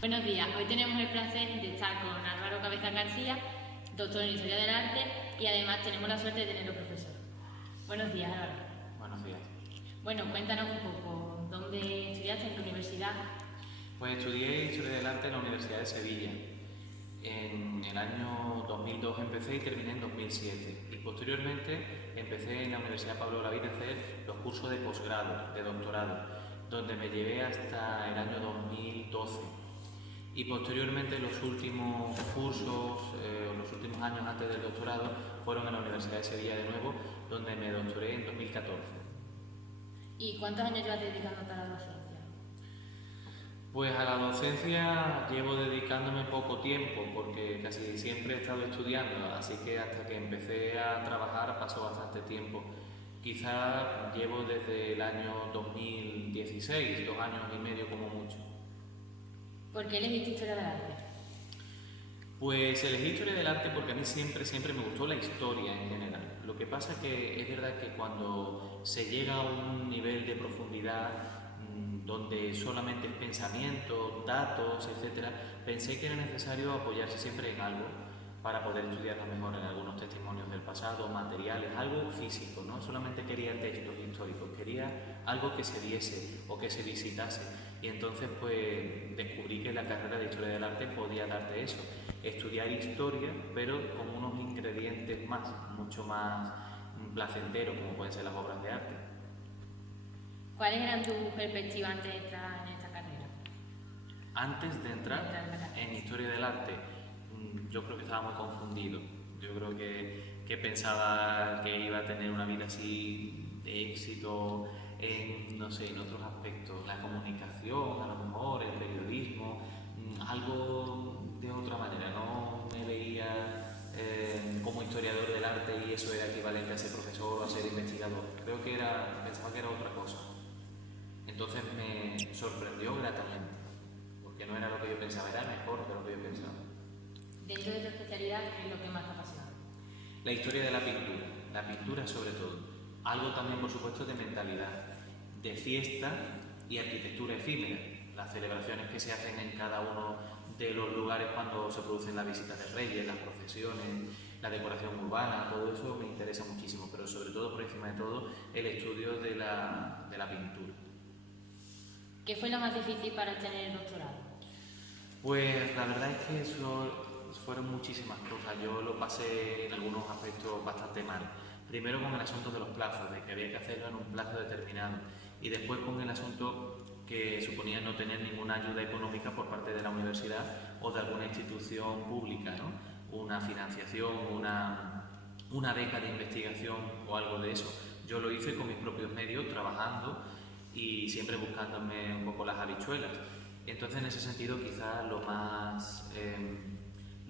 Buenos días, hoy tenemos el placer de estar con Álvaro Cabeza García, doctor en Historia del Arte, y además tenemos la suerte de tenerlo profesor. Buenos días, Álvaro. Buenos días. Bueno, cuéntanos un poco, ¿dónde estudiaste? ¿En qué universidad? Pues estudié Historia del Arte en la Universidad de Sevilla. En el año 2002 empecé y terminé en 2007. Y posteriormente empecé en la Universidad Pablo Olavide a hacer los cursos de posgrado, de doctorado, donde me llevé hasta el año 2012. Y posteriormente los últimos cursos, los últimos años antes del doctorado, fueron en la Universidad de Sevilla de nuevo, donde me doctoré en 2014. ¿Y cuántos años llevas dedicándote a la docencia? Pues a la docencia llevo dedicándome poco tiempo porque casi siempre he estado estudiando, así que hasta que empecé a trabajar pasó bastante tiempo. Quizá llevo desde el año 2016, 2 años y medio como mucho. ¿Por qué elegiste Historia del Arte? Pues elegí Historia del Arte porque a mí siempre me gustó la historia en general. Lo que pasa que es verdad que cuando se llega a un nivel de profundidad donde solamente es pensamiento, datos, etcétera, pensé que era necesario apoyarse siempre en algo para poder estudiarlo mejor, en algunos testimonios del pasado, materiales, algo físico. No solamente quería textos históricos, quería algo que se viese o que se visitase. Y entonces pues descubrí que la carrera de Historia del Arte podía darte eso, estudiar historia, pero con unos ingredientes más, mucho más placenteros, como pueden ser las obras de arte. ¿Cuáles eran tus perspectivas antes de entrar en esta carrera? Antes de entrar en Historia del Arte, yo creo que estaba muy confundido. Yo creo que pensaba que iba a tener una vida así de éxito en, no sé, en otros aspectos, la comunicación, a lo mejor, el periodismo, algo de otra manera. No me veía como historiador del arte y eso era equivalente a ser profesor o a ser investigador. Pensaba que era otra cosa. Entonces me sorprendió gratamente, porque no era lo que yo pensaba, era mejor de lo que yo pensaba. Dentro de tu especialidad, ¿qué es lo que más te apasiona? La historia de la pintura sobre todo. Algo también, por supuesto, de mentalidad, de fiesta y arquitectura efímera. Las celebraciones que se hacen en cada uno de los lugares cuando se producen las visitas de reyes, las procesiones, la decoración urbana, todo eso me interesa muchísimo, pero sobre todo, por encima de todo, el estudio de la pintura. ¿Qué fue lo más difícil para obtener el doctorado? Pues la verdad es que eso fueron muchísimas cosas. Yo lo pasé en algunos aspectos bastante mal. Primero con el asunto de los plazos, de que había que hacerlo en un plazo determinado. Y después con el asunto que suponía no tener ninguna ayuda económica por parte de la universidad o de alguna institución pública, ¿no? Una financiación, una beca de investigación o algo de eso. Yo lo hice con mis propios medios, trabajando y siempre buscándome un poco las habichuelas. Entonces, en ese sentido, quizás lo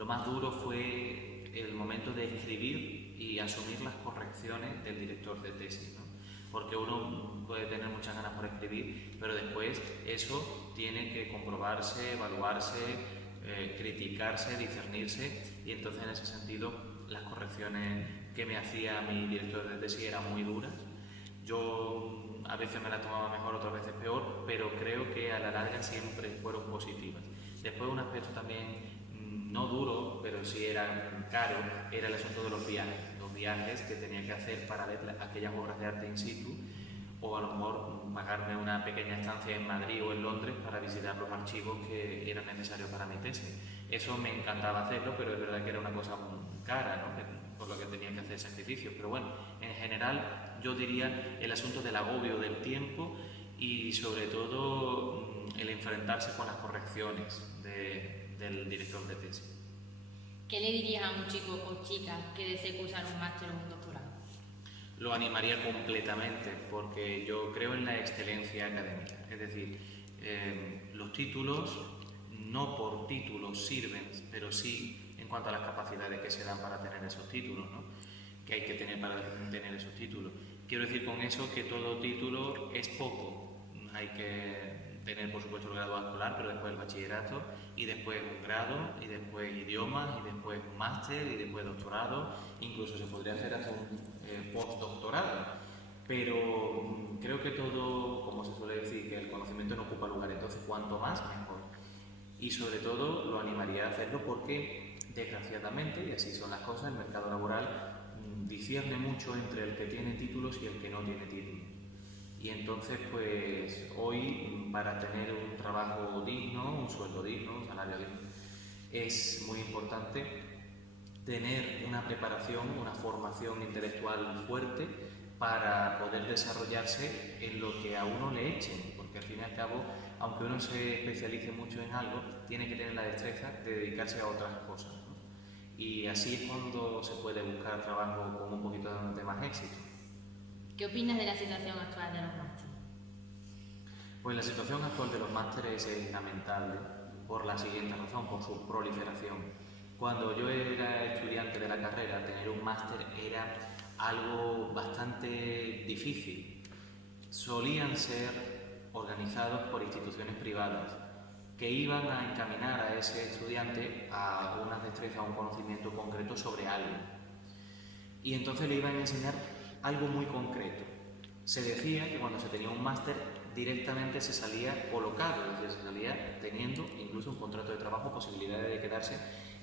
más duro fue el momento de escribir y asumir las correcciones del director de tesis, ¿no? Porque uno puede tener muchas ganas por escribir, pero después eso tiene que comprobarse, evaluarse, criticarse, discernirse, y entonces en ese sentido las correcciones que me hacía mi director de tesis eran muy duras. Yo a veces me la tomaba mejor, otras veces peor, pero creo que a la larga siempre fueron positivas. Después un aspecto también no duro, pero sí era caro, era el asunto de los viajes que tenía que hacer para ver aquellas obras de arte in situ, o a lo mejor pagarme una pequeña estancia en Madrid o en Londres para visitar los archivos que eran necesarios para mi tesis. Eso me encantaba hacerlo, pero es verdad que era una cosa muy cara, ¿no? Por lo que tenía que hacer sacrificios. Pero bueno, en general yo diría el asunto del agobio del tiempo y sobre todo el enfrentarse con las correcciones del director de tesis. ¿Qué le dirías a un chico o chica que desee cursar un máster o un doctorado? Lo animaría completamente porque yo creo en la excelencia académica. Es decir, los títulos no por títulos sirven, pero sí en cuanto a las capacidades que se dan para tener esos títulos, ¿no? Que hay que tener para tener esos títulos. Quiero decir con eso que todo título es poco. Hay que tener, por supuesto, el grado escolar, pero después el bachillerato, y después un grado, y después idiomas, y después un máster, y después doctorado. Incluso se podría hacer hasta un postdoctorado. Pero creo que todo, como se suele decir, que el conocimiento no ocupa lugar, entonces cuanto más, mejor. Y sobre todo lo animaría a hacerlo porque, desgraciadamente, y así son las cosas, el mercado laboral difierne mucho entre el que tiene títulos y el que no tiene títulos. Y entonces, pues hoy, para tener un trabajo digno, un sueldo digno, un salario digno, es muy importante tener una preparación, una formación intelectual fuerte para poder desarrollarse en lo que a uno le echen, porque al fin y al cabo, aunque uno se especialice mucho en algo, tiene que tener la destreza de dedicarse a otras cosas, ¿no? Y así es cuando se puede buscar trabajo con un poquito de más éxito. ¿Qué opinas de la situación actual de los másteres? Pues la situación actual de los másteres es lamentable por la siguiente razón, por su proliferación. Cuando yo era estudiante de la carrera, tener un máster era algo bastante difícil. Solían ser organizados por instituciones privadas que iban a encaminar a ese estudiante a una destreza o un conocimiento concreto sobre algo. Y entonces le iban a enseñar algo muy concreto. Se decía que cuando se tenía un máster directamente se salía colocado, es decir, se salía teniendo incluso un contrato de trabajo, posibilidades de quedarse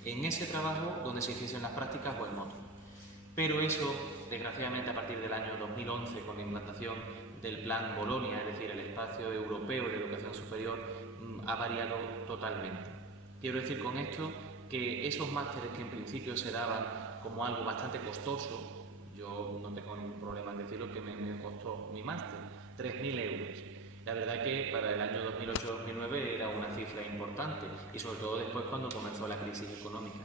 en ese trabajo donde se hiciesen las prácticas o en otro. Pero eso, desgraciadamente, a partir del año 2011, con la implantación del Plan Bolonia, es decir, el espacio europeo de educación superior, ha variado totalmente. Quiero decir con esto que esos másteres que en principio se daban como algo bastante costoso, yo no tengo ningún problema en decirlo que me costó mi máster, 3.000 euros. La verdad que para el año 2008-2009 era una cifra importante y sobre todo después cuando comenzó la crisis económica.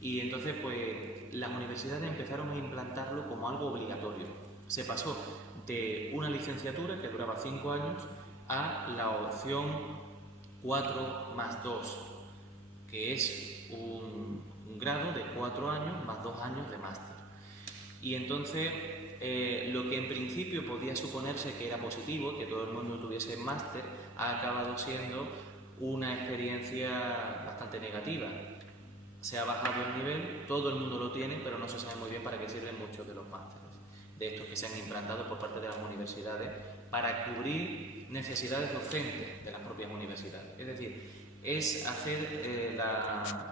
Y entonces pues las universidades empezaron a implantarlo como algo obligatorio. Se pasó de una licenciatura que duraba 5 años a la opción 4 más 2, que es un grado de 4 años más 2 años de máster. Y entonces lo que en principio podía suponerse que era positivo, que todo el mundo tuviese máster, ha acabado siendo una experiencia bastante negativa. Se ha bajado el nivel, todo el mundo lo tiene, pero no se sabe muy bien para qué sirven muchos de los másteres, de estos que se han implantado por parte de las universidades para cubrir necesidades docentes de las propias universidades. Es decir, es hacer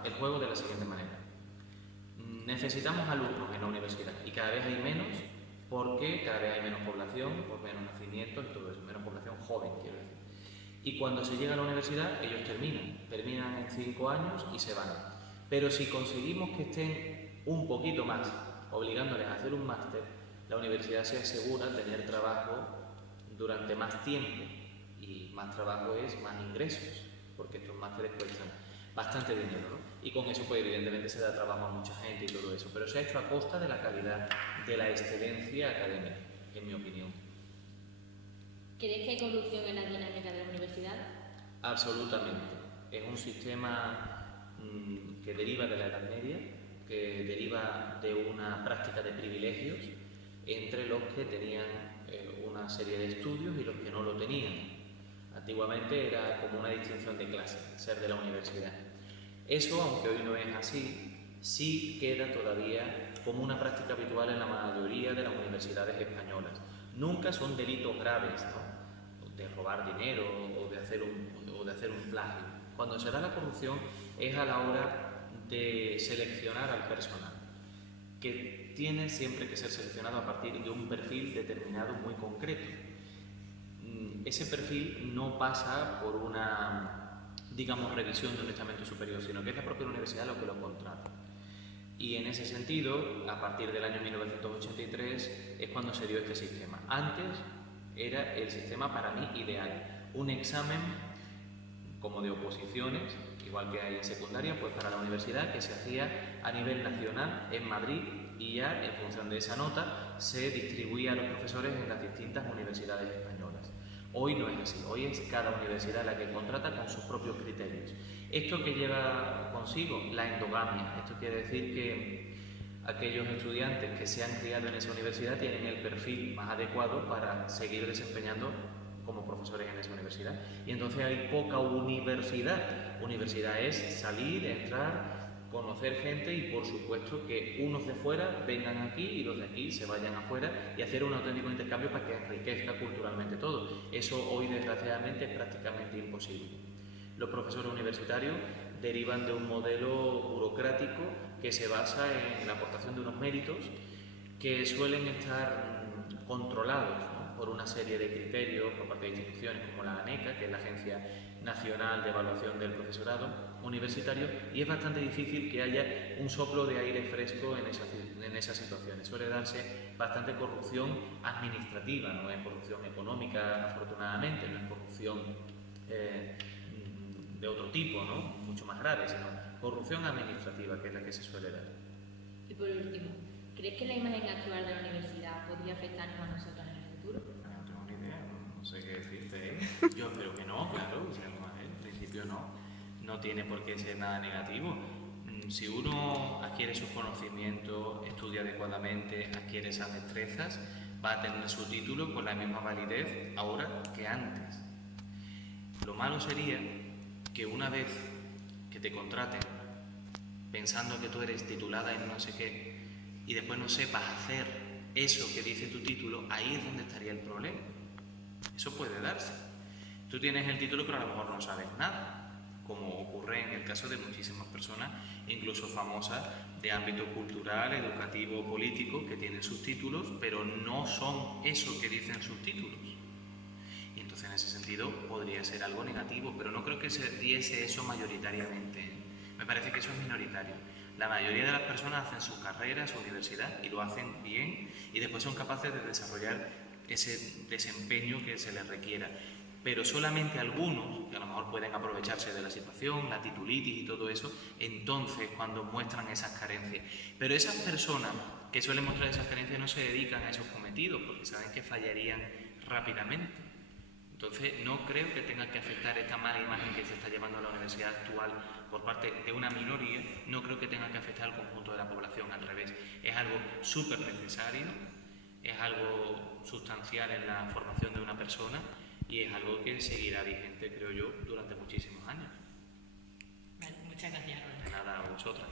el juego de la siguiente manera. Necesitamos alumnos en la universidad y cada vez hay menos porque cada vez hay menos población, por menos nacimientos y todo eso, menos población joven, quiero decir. Y cuando se llega a la universidad, ellos terminan en 5 años y se van. Pero si conseguimos que estén un poquito más, obligándoles a hacer un máster, la universidad se asegura tener trabajo durante más tiempo y más trabajo es más ingresos, porque estos másteres cuestan bastante dinero, ¿no? Y con eso pues evidentemente se da trabajo a mucha gente y todo eso, pero se ha hecho a costa de la calidad, de la excelencia académica, en mi opinión. ¿Crees que hay corrupción en la dinámica de la universidad? Absolutamente. Es un sistema que deriva de la Edad Media, que deriva de una práctica de privilegios entre los que tenían una serie de estudios y los que no lo tenían. Antiguamente era como una distinción de clase, ser de la universidad. Eso, aunque hoy no es así, sí queda todavía como una práctica habitual en la mayoría de las universidades españolas. Nunca son delitos graves, ¿no?, de robar dinero o de hacer un plagio. Cuando se da la corrupción es a la hora de seleccionar al personal, que tiene siempre que ser seleccionado a partir de un perfil determinado muy concreto. Ese perfil no pasa por una, digamos, revisión de un estamento superior, sino que es la propia universidad lo que lo contrata. Y en ese sentido, a partir del año 1983 es cuando se dio este sistema. Antes era el sistema para mí ideal, un examen como de oposiciones, igual que hay en secundaria, pues para la universidad, que se hacía a nivel nacional en Madrid y ya en función de esa nota se distribuía a los profesores en las distintas universidades españolas. Hoy no es así, hoy es cada universidad la que contrata con sus propios criterios. ¿Esto que lleva consigo? La endogamia. Esto quiere decir que aquellos estudiantes que se han criado en esa universidad tienen el perfil más adecuado para seguir desempeñando como profesores en esa universidad. Y entonces hay poca universidad. Universidad es salir, entrar, conocer gente y por supuesto que unos de fuera vengan aquí y los de aquí se vayan afuera y hacer un auténtico intercambio para que enriquezca culturalmente todo. Eso hoy desgraciadamente es prácticamente imposible. Los profesores universitarios derivan de un modelo burocrático que se basa en la aportación de unos méritos que suelen estar controlados, ¿no?, por una serie de criterios por parte de instituciones como la ANECA, que es la Agencia Nacional de Evaluación del Profesorado Universitario, y es bastante difícil que haya un soplo de aire fresco en esas situaciones. Suele darse bastante corrupción administrativa, no es corrupción económica, afortunadamente, no es corrupción de otro tipo, ¿no?, mucho más grave, sino corrupción administrativa, que es la que se suele dar. Y por último, ¿crees que la imagen actual de la universidad podría afectarnos a nosotros en el futuro? No tengo ni idea, no sé qué decirte, ¿eh? Yo espero que no, claro, o sea, en principio no tiene por qué ser nada negativo. Si uno adquiere sus conocimientos, estudia adecuadamente, adquiere esas destrezas, va a tener su título con la misma validez ahora que antes. Lo malo sería que una vez que te contraten pensando que tú eres titulada en no sé qué y después no sepas hacer eso que dice tu título, ahí es donde estaría el problema. Eso puede darse. Tú tienes el título pero a lo mejor no sabes nada, como ocurre en el caso de muchísimas personas, incluso famosas de ámbito cultural, educativo, político, que tienen sus títulos pero no son eso que dicen sus títulos. Y entonces en ese sentido podría ser algo negativo, pero no creo que se diese eso mayoritariamente. Me parece que eso es minoritario. La mayoría de las personas hacen su carrera, su universidad, y lo hacen bien, y después son capaces de desarrollar ese desempeño que se les requiera. Pero solamente algunos, que a lo mejor pueden aprovecharse de la situación, la titulitis y todo eso, entonces cuando muestran esas carencias. Pero esas personas que suelen mostrar esas carencias no se dedican a esos cometidos, porque saben que fallarían rápidamente. Entonces, no creo que tenga que afectar esta mala imagen que se está llevando a la universidad actual por parte de una minoría, no creo que tenga que afectar al conjunto de la población, al revés. Es algo súper necesario, es algo sustancial en la formación de una persona y es algo que seguirá vigente, creo yo, durante muchísimos años. Vale, muchas gracias, Roberto. Nada, a vosotras.